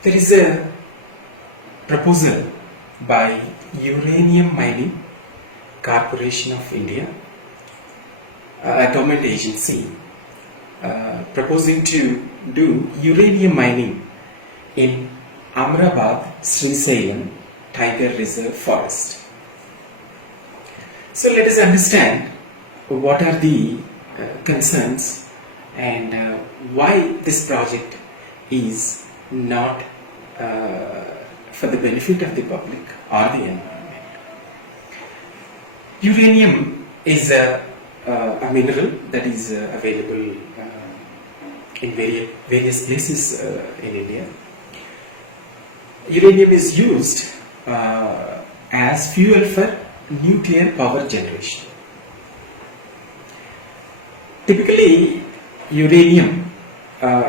There is a proposal by Uranium Mining Corporation of India, a government agency, proposing to do uranium mining in Amrabad Srisailam Tiger Reserve Forest. So let us understand what are the concerns and why this project is not for the benefit of the public or the environment. Uranium is a mineral that is available in various places in India. Uranium is used as fuel for nuclear power generation. Typically, uranium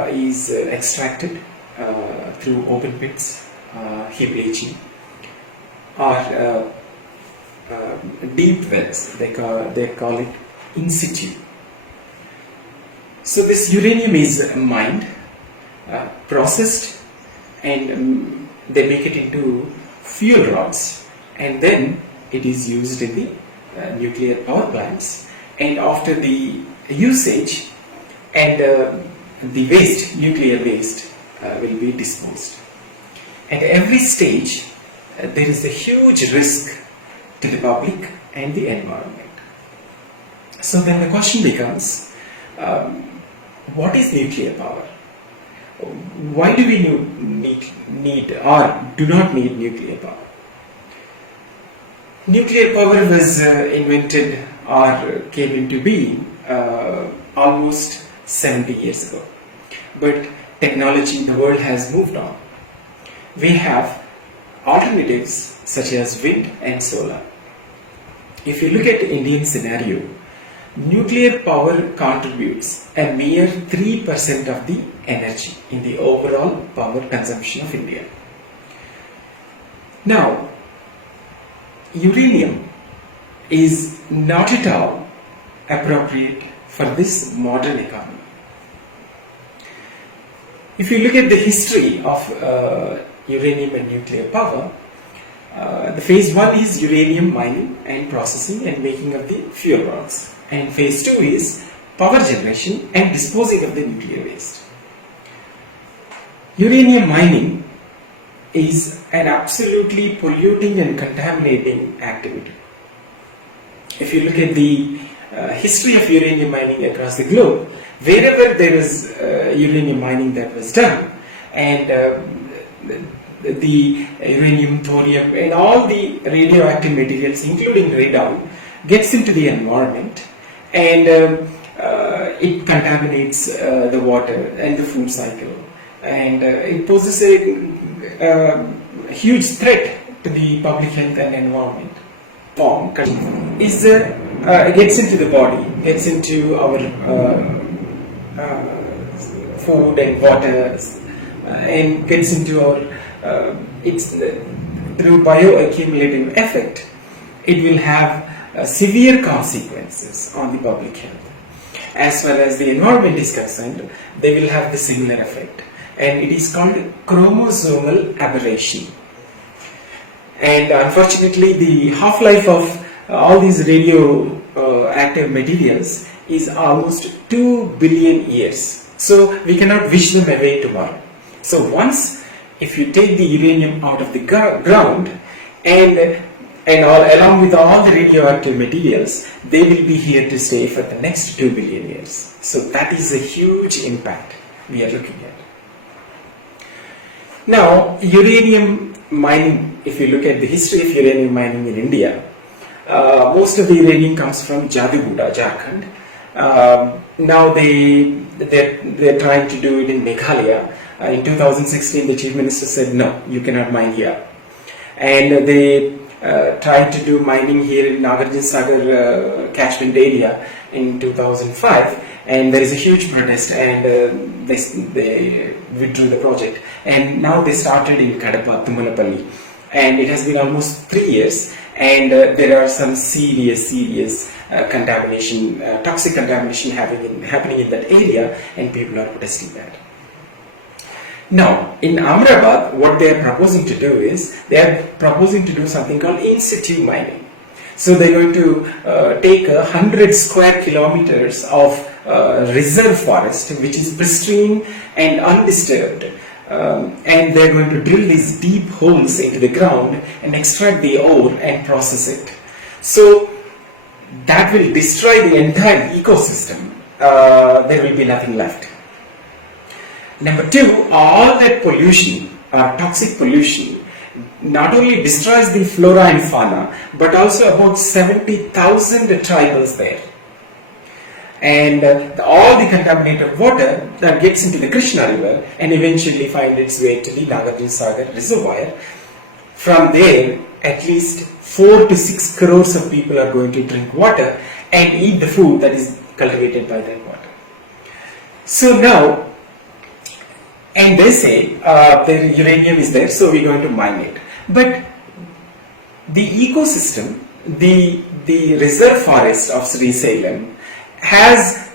is extracted through open pits, heap leaching, or deep wells. They call it in situ. So this uranium is mined, processed, and they make it into fuel rods, and then it is used in the nuclear power plants. And after the usage, and the waste, nuclear waste, will be disposed. At every stage, there is a huge risk to the public and the environment. So then the question becomes, what is nuclear power? Why do we need or do not need nuclear power? Nuclear power was invented or came into being almost 70 years ago. But technology in the world has moved on. We have alternatives such as wind and solar. If you look at the Indian scenario, nuclear power contributes a mere 3% of the energy in the overall power consumption of India. Now, uranium is not at all appropriate for this modern economy. If you look at the history of uranium and nuclear power, the phase 1 is uranium mining and processing and making of the fuel rods, and phase 2 is power generation and disposing of the nuclear waste. Uranium mining is an absolutely polluting and contaminating activity. If you look at the history of uranium mining across the globe, wherever there is uranium mining that was done, and the uranium, thorium, and all the radioactive materials, including radon, gets into the environment, and it contaminates the water and the food cycle, and it poses a huge threat to the public health and environment. Gets into the body, gets into our food and water, and gets into our through bioaccumulative effect. It will have severe consequences on the public health. As far as the environment is concerned, they will have the similar effect, and it is called chromosomal aberration. And unfortunately, the half-life of all these radioactive materials is almost 2 billion years. So we cannot wish them away tomorrow. So once, if you take the uranium out of the ground and along with all the radioactive materials, they will be here to stay for the next 2 billion years. So that is a huge impact we are looking at. Now, uranium mining, if you look at the history of uranium mining in India, most of the uranium comes from Jadiguda, Jharkhand. Now they're trying to do it in Meghalaya. In 2016, the Chief Minister said, no, you cannot mine here. And they tried to do mining here in Nagarjuna Sagar catchment area in 2005, and there is a huge protest, and they withdrew the project. And now they started in Kadapa, Tummalapalli, and it has been almost 3 years, and there are some serious contamination, toxic contamination happening in that area, and people are protesting that. Now, in Ahmedabad, what they are proposing to do is, they are proposing to do something called in situ mining. So they are going to take 100 square kilometers of reserve forest, which is pristine and undisturbed, and they are going to drill these deep holes into the ground and extract the ore and process it. So that will destroy the entire ecosystem. There will be nothing left. Number two, all that pollution, toxic pollution, not only destroys the flora and fauna, but also about 70,000 tribals there. And all the contaminated water that gets into the Krishna river and eventually find its way to the Nagarjuna Sagar reservoir. From there, at least 4 to 6 crores of people are going to drink water and eat the food that is cultivated by that water. So now, and they say the uranium is there, so we're going to mine it. But the ecosystem, the reserve forest of Srisailam has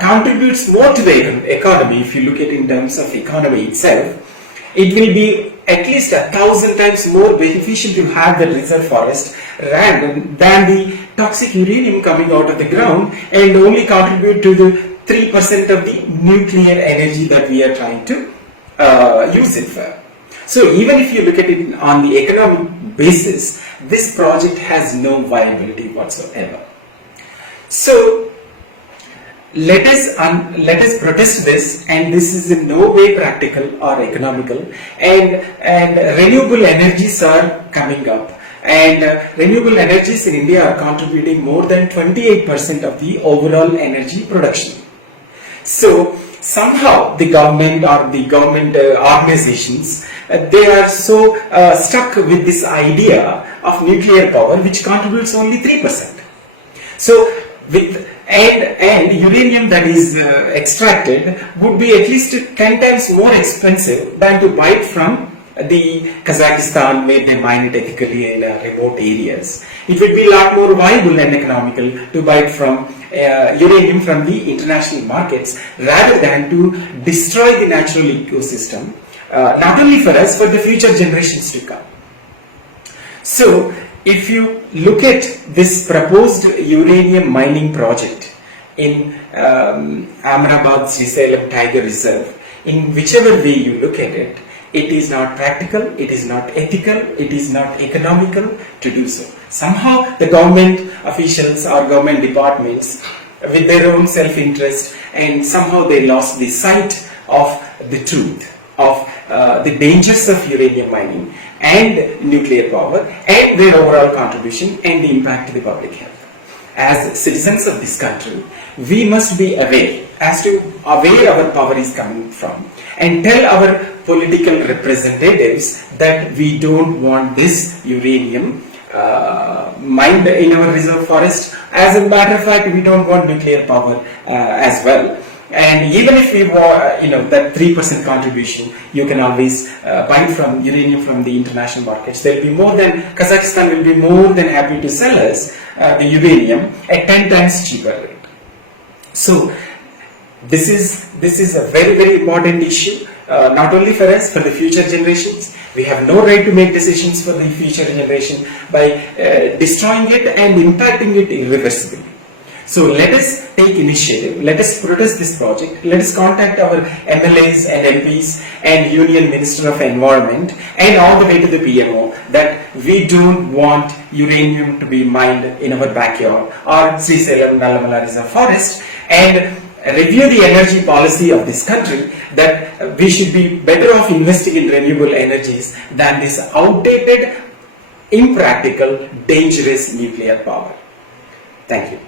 contributes more to the economy. If you look at it in terms of economy itself, it will be at least 1,000 times more beneficial to have the reserve forest than the toxic uranium coming out of the ground and only contribute to the 3% of the nuclear energy that we are trying to use it for. So even if you look at it on the economic basis, this project has no viability whatsoever. So let us protest this, and this is in no way practical or economical, and renewable energies are coming up, and renewable energies in India are contributing more than 28% of the overall energy production. So somehow the government or the government organizations, they are so stuck with this idea of nuclear power, which contributes only 3%. So and uranium that is extracted would be at least 10 times more expensive than to buy it from the Kazakhstan, where they mine it ethically in remote areas. It would be a lot more viable and economical to buy it from uranium from the international markets rather than to destroy the natural ecosystem, not only for us, for the future generations to come. So if you look at this proposed uranium mining project in Ahmedabad Srisailam Tiger Reserve, in whichever way you look at it, it is not practical, it is not ethical, it is not economical to do so. Somehow the government officials or government departments, with their own self-interest, and somehow they lost the sight of the truth of the dangers of uranium mining and nuclear power and their overall contribution and the impact to the public health. As citizens of this country, we must be aware as to where our power is coming from and tell our political representatives that we don't want this uranium mined in our reserve forest. As a matter of fact, we don't want nuclear power as well. And even if we want, that 3% contribution, you can always buy from uranium from the international markets. There will be more than, Kazakhstan will be more than happy to sell us the uranium at 10 times cheaper rate. So this is a very, very important issue, not only for us, for the future generations. We have no right to make decisions for the future generation by destroying it and impacting it irreversibly. So let us take initiative, let us protest this project, let us contact our MLAs and MPs and Union Minister of Environment and all the way to the PMO that we don't want uranium to be mined in our backyard or Srisailam Nalalmala Reserve Forest, and review the energy policy of this country, that we should be better off investing in renewable energies than this outdated, impractical, dangerous nuclear power. Thank you.